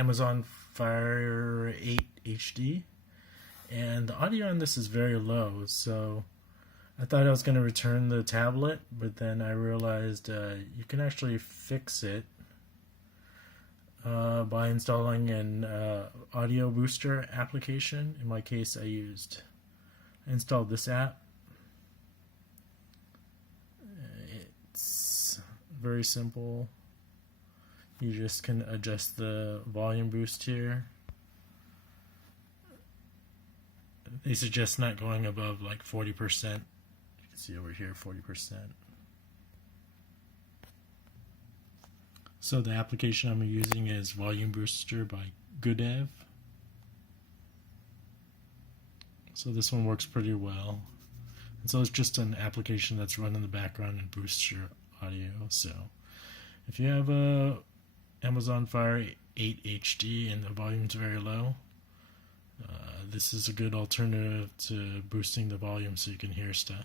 Amazon Fire 8 HD, and the audio on this is very low, so I thought I was going to return the tablet, but then I realized you can actually fix it by installing an audio booster application. In my case, I installed this app. It's very simple. You just can adjust the volume boost here. They suggest not going above like 40%. You can see over here 40%. So the application I'm using is Volume Booster by GOODEV. So this one works pretty well. And so it's just an application that's run in the background and boosts your audio. So if you have a Amazon Fire 8 HD and the volume's very low, this is a good alternative to boosting the volume so you can hear stuff.